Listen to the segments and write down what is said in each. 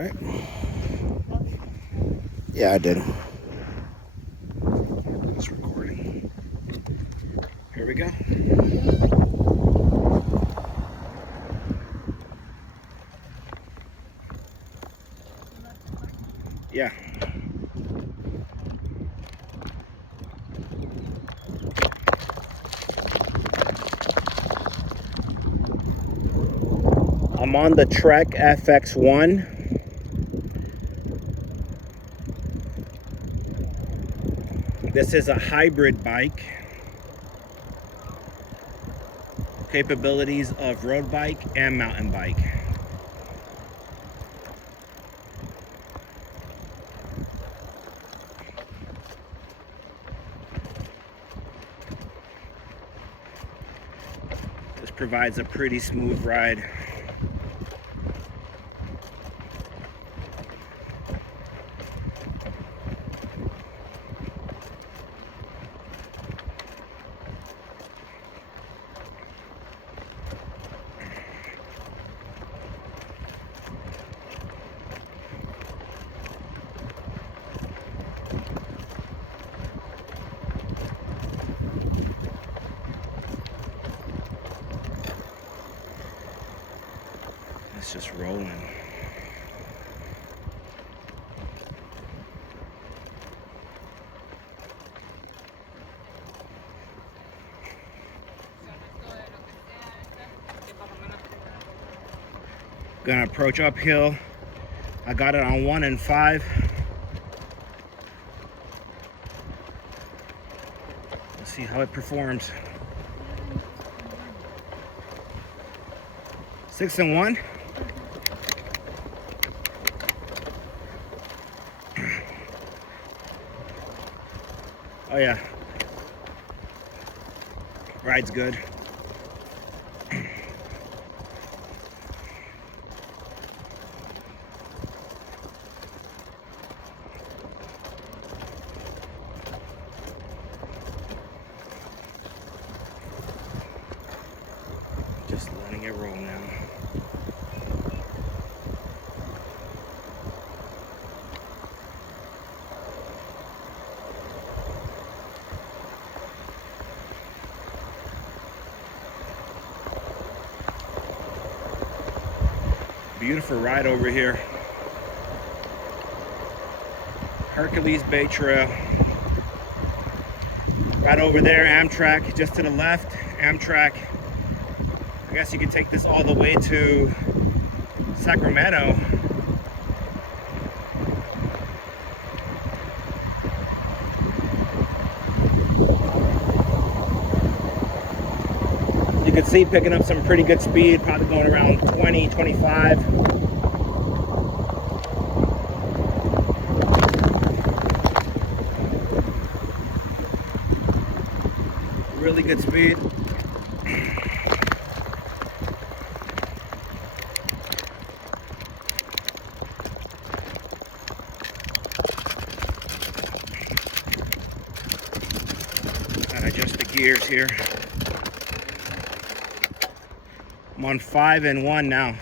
right. Yeah, I did. It's recording. Here we go. Yeah. I'm on the Trek FX1. This is a hybrid bike. Capabilities of road bike and mountain bike. This provides a pretty smooth ride. It's just rolling. Gonna approach uphill. I got it on 1 and 5. Let's see how it performs. 6 and 1. Oh yeah, ride's good. Just letting it roll now. Beautiful ride over here. Hercules Bay Trail. Right over there, Amtrak. Just to the left, Amtrak. I guess you could take this all the way to Sacramento. You can see picking up some pretty good speed, probably going around 20, 25. Really good speed. Gotta adjust the gears here. I'm on 5 and 1 now.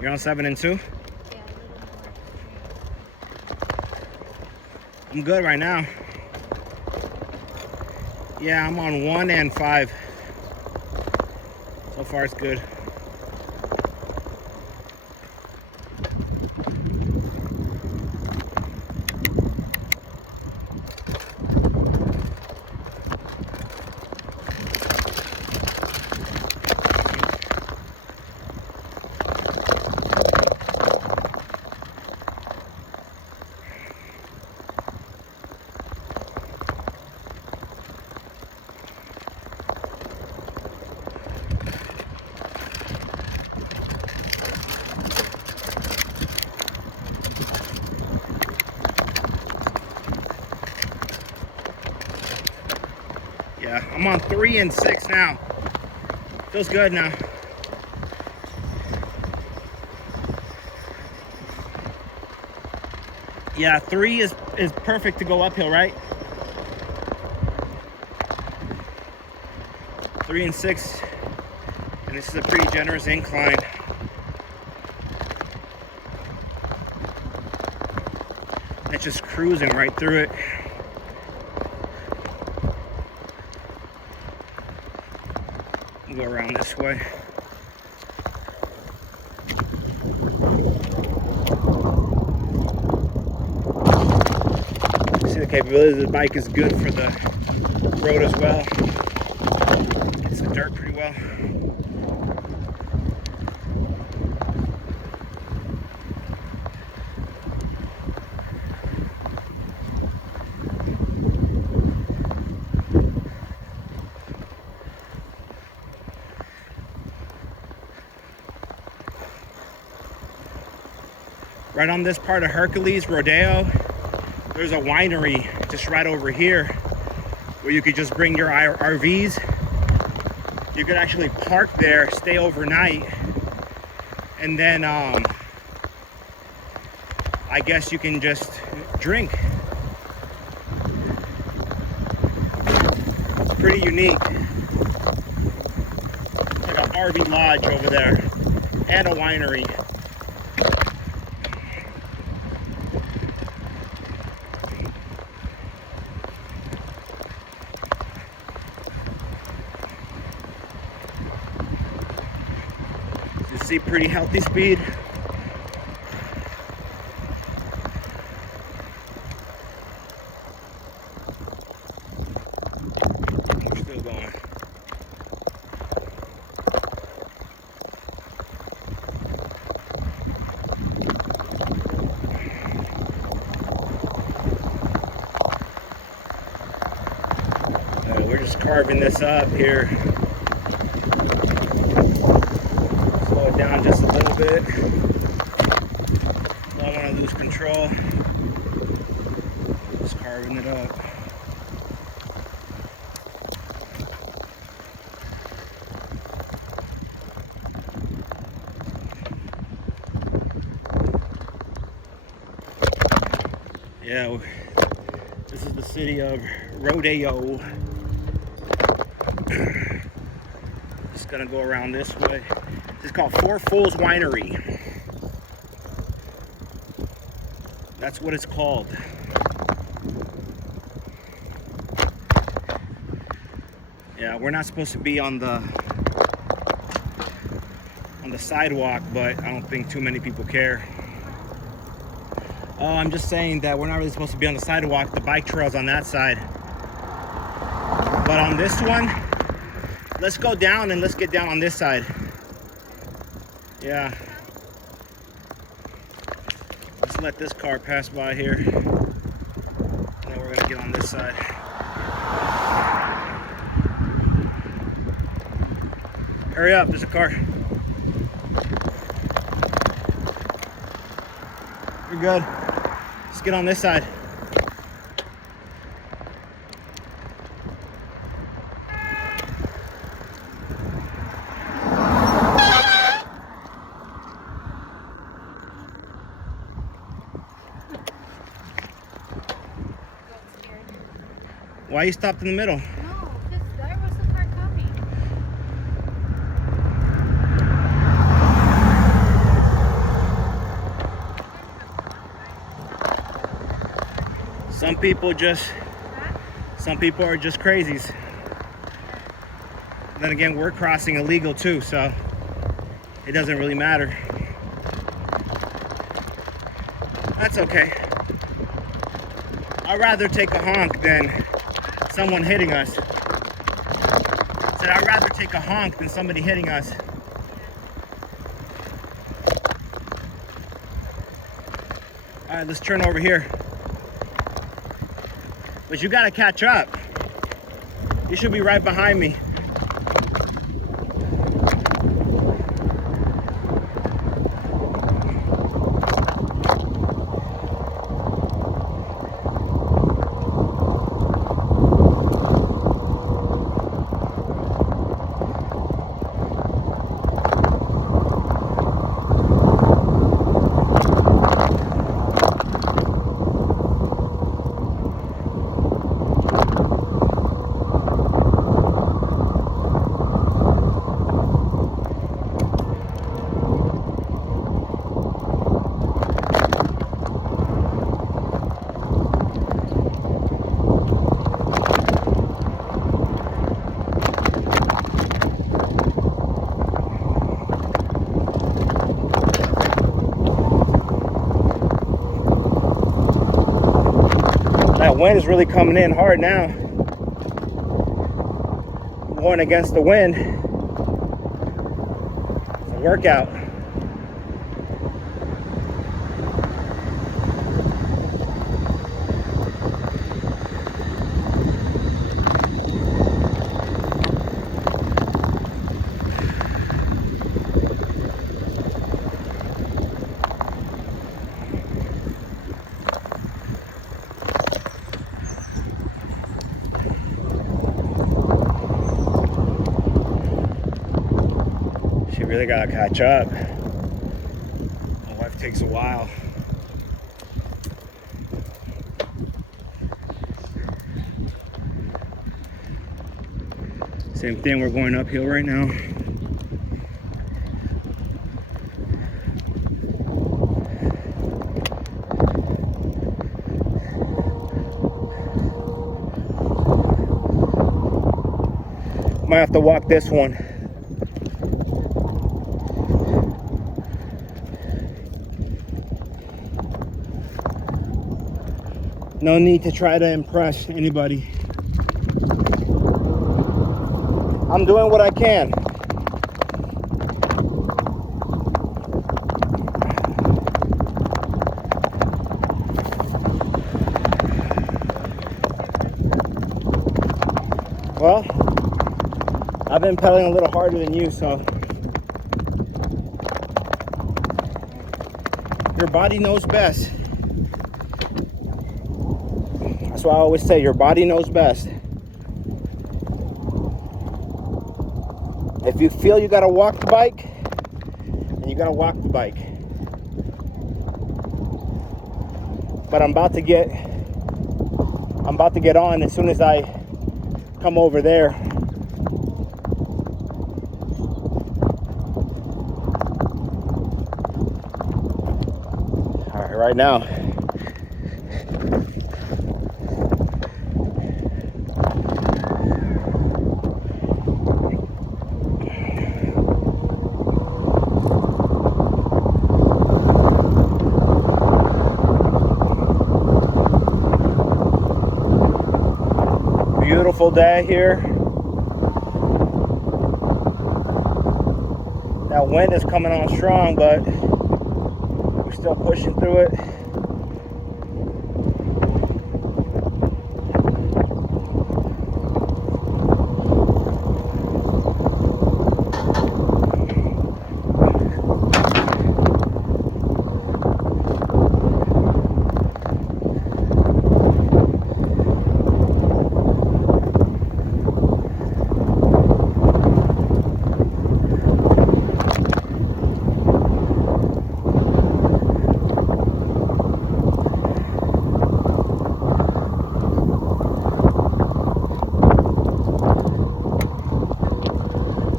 You're on 7 and 2? I'm good right now. Yeah, I'm on 1 and 5. So far it's good. Yeah, I'm on 3 and 6 now. Feels good now. Yeah, 3 is perfect to go uphill, right? 3 and 6, and this is a pretty generous incline. It's just cruising right through it. We'll go around this way. See, the capability of the bike is good for the road as well. It's the dirt pretty well. Right on this part of Hercules Rodeo, there's a winery just right over here where you could just bring your RVs. You could actually park there, stay overnight, and then I guess you can just drink. Pretty unique. It's like an RV lodge over there and a winery. You see pretty healthy speed. We're still going. We're just carving this up here. Down just a little bit. Don't want to lose control. Just carving it up. Yeah, this is the city of Rodeo. Just gonna go around this way. It's called Four Fools Winery. That's what it's called. Yeah, we're not supposed to be on the sidewalk, but I don't think too many people care. Oh, I'm just saying that we're not really supposed to be on the sidewalk. The bike trail's on that side. But on this one, let's go down and let's get down on this side. Yeah. Let's let this car pass by here. And then we're gonna get on this side. Hurry up, there's a car. You're good. Let's get on this side. Why you stopped in the middle? No, because there was a car coming. Some people are just crazies. Then again, we're crossing illegal too, so it doesn't really matter. That's okay. I'd rather take a honk than someone hitting us. Said I'd rather take a honk than somebody hitting us. All right, let's turn over here. But you gotta catch up. You should be right behind me. That wind is really coming in hard now. I'm going against the wind. It's a workout. Really gotta catch up. My wife takes a while. Same thing, we're going uphill right now. Might have to walk this one. No need to try to impress anybody. I'm doing what I can. Well, I've been pedaling a little harder than you, so your body knows best. That's why I always say your body knows best. If you feel you gotta walk the bike, then you gotta walk the bike. But I'm about to get on as soon as I come over there. All right, right now. Beautiful day here. That wind is coming on strong, but we're still pushing through it.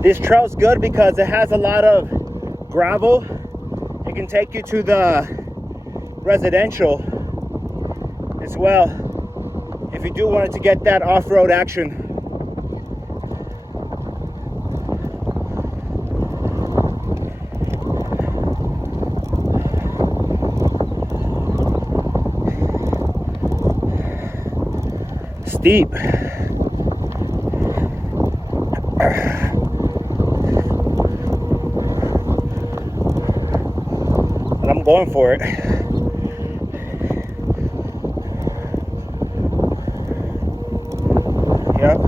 This trail's good because it has a lot of gravel. It can take you to the residential as well if you do want to get that off-road action. Steep. I'm going for it. Yep.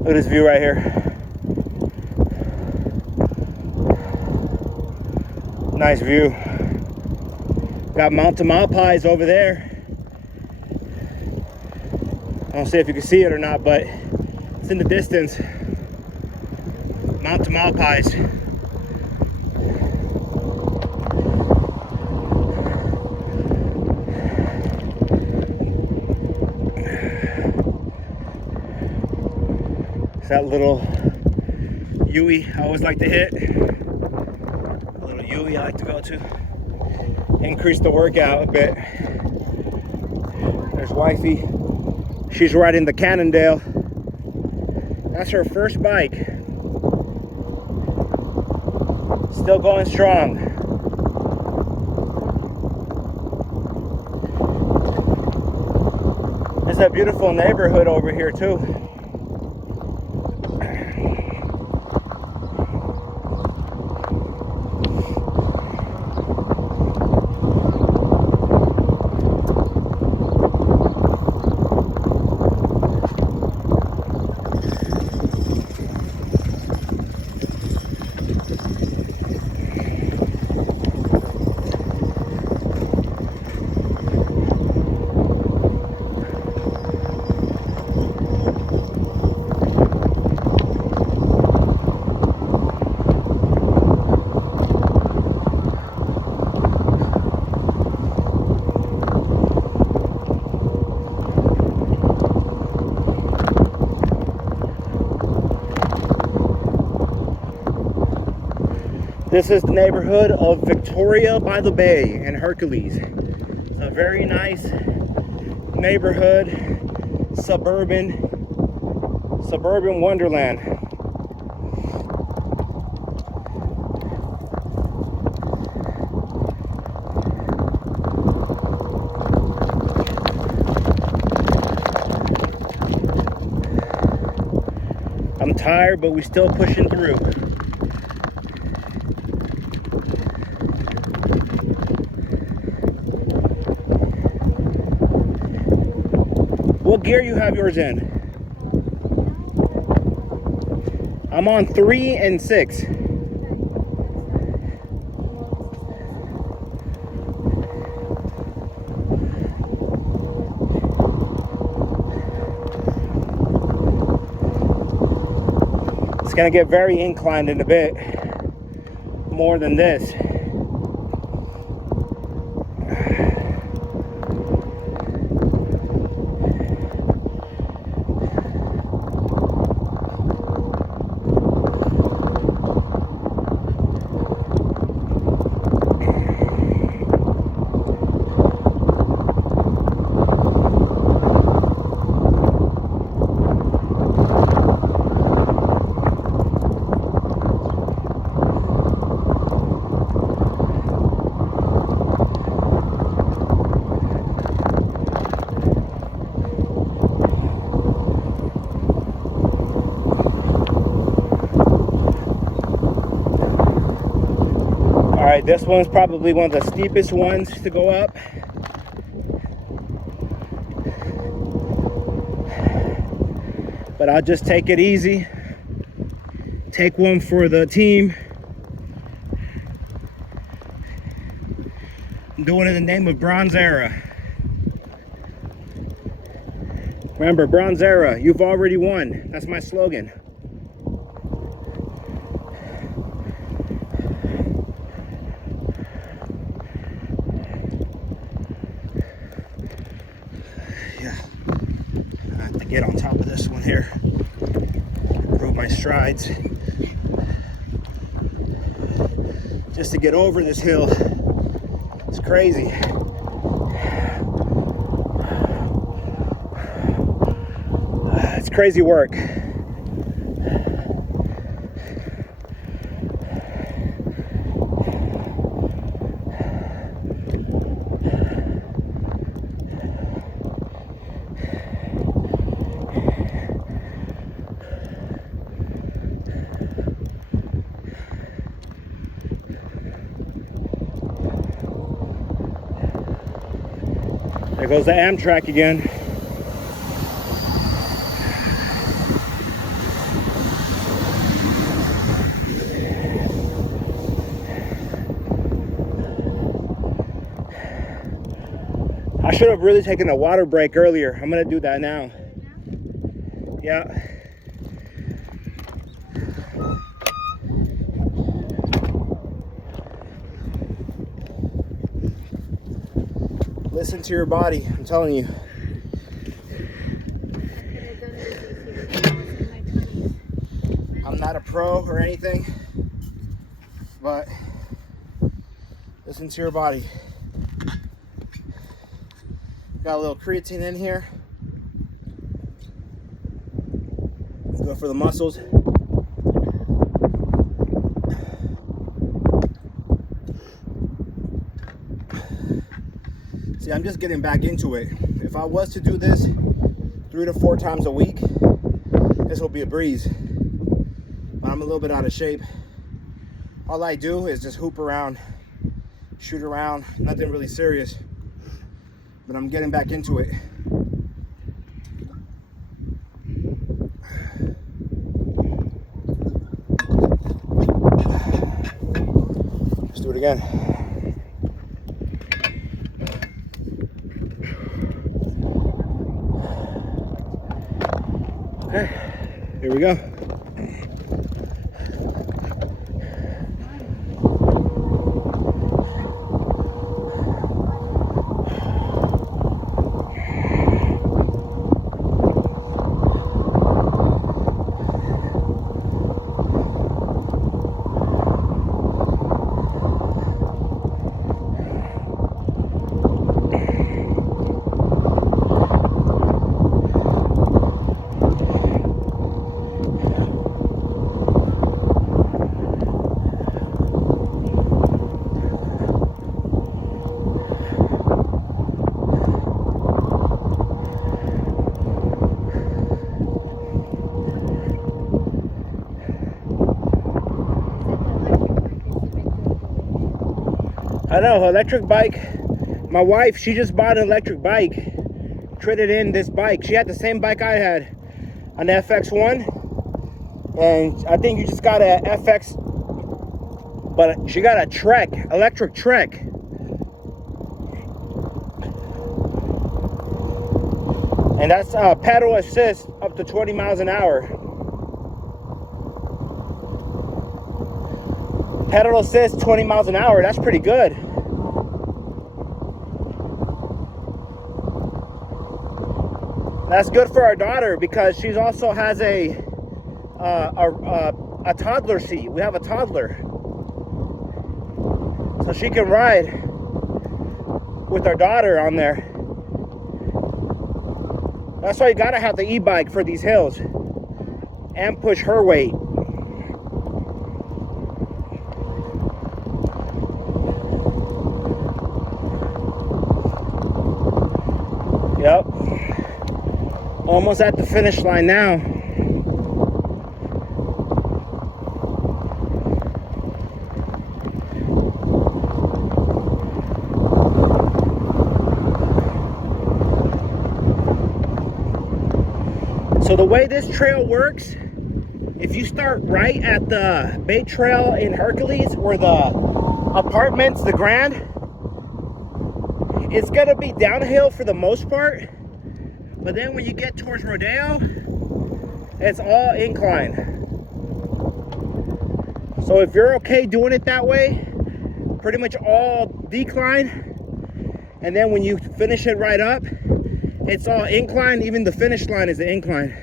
Look at this view right here. Nice view. Got Mountain Malpais over there. I don't know if you can see it or not, but it's in the distance. Mountain Malpais. It's that little Yui I always like to hit. A little Yui I like to go to. Increase the workout a bit. There's wifey. She's riding the Cannondale. That's her first bike. Still going strong. a beautiful neighborhood over here too. This is the neighborhood of Victoria by the Bay in Hercules. It's a very nice neighborhood, suburban wonderland. I'm tired, but we're still pushing through. What gear you have yours in? I'm on 3 and 6. It's gonna get very inclined in a bit, more than this. Alright, this one's probably one of the steepest ones to go up. But I'll just take it easy. Take one for the team. I'm doing it in the name of Bronze Era. Remember, Bronze Era, you've already won. That's my slogan. Yeah, I have to get on top of this one here. Improve my strides. Just to get over this hill. It's crazy. It's crazy work. There goes the Amtrak again. I should have really taken a water break earlier. I'm gonna do that now. Yeah. Listen to your body, I'm telling you. I'm not a pro or anything, but listen to your body. Got a little creatine in here. Go for the muscles. See, I'm just getting back into it. If I was to do this 3 to 4 times a week, this will be a breeze. But I'm a little bit out of shape. All I do is just hoop around, shoot around, nothing really serious. But I'm getting back into it. Let's do it again. Okay, here we go. I know, electric bike. My wife, she just bought an electric bike, traded in this bike. She had the same bike I had, an FX1, and I think you just got a FX, but she got a Trek, electric Trek. And that's pedal assist up to 20 miles an hour. Pedal assist 20 miles an hour, that's pretty good. That's good for our daughter because she also has a toddler seat. We have a toddler, so she can ride with our daughter on there. That's why you gotta have the e-bike for these hills and push her weight. Yep. Almost at the finish line now. So the way this trail works, if you start right at the Bay Trail in Hercules, or the apartments, the Grand, it's gonna be downhill for the most part. But then when you get towards Rodeo, it's all incline. So if you're okay doing it that way, pretty much all decline. And then when you finish it right up, it's all incline. Even the finish line is an incline.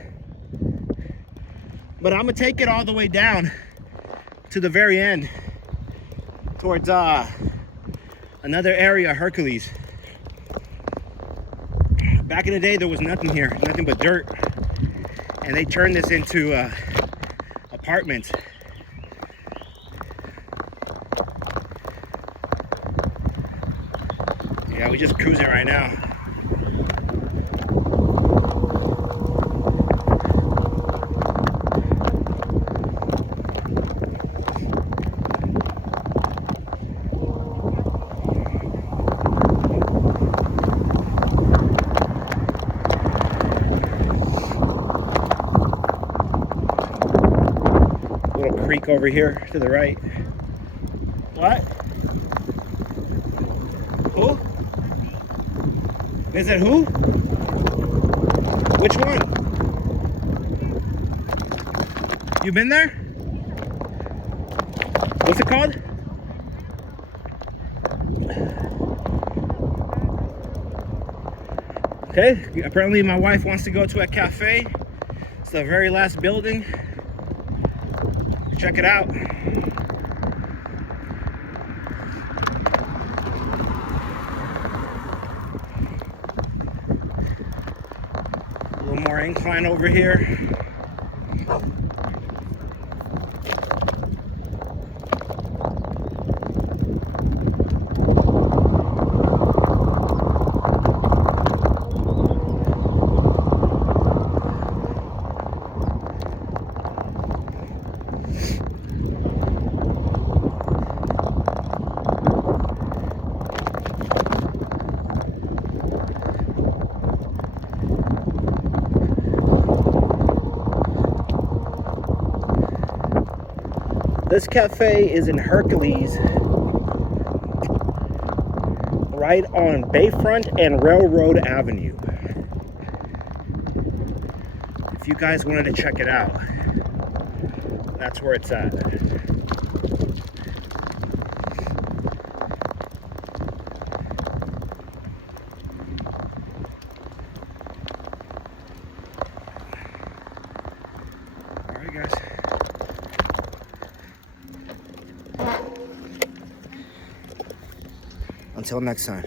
But I'm gonna take it all the way down to the very end, towards another area, Hercules. Back in the day, there was nothing here, nothing but dirt. And they turned this into apartments. Yeah, we just cruising right now. Creek over here to the right. What? Who? Is it who? Which one? You been there? What's it called? Okay, apparently my wife wants to go to a cafe. It's the very last building. Check it out. A little more incline over here. This cafe is in Hercules, right on Bayfront and Railroad Avenue. If you guys wanted to check it out, that's where it's at. Alright guys. Until next time.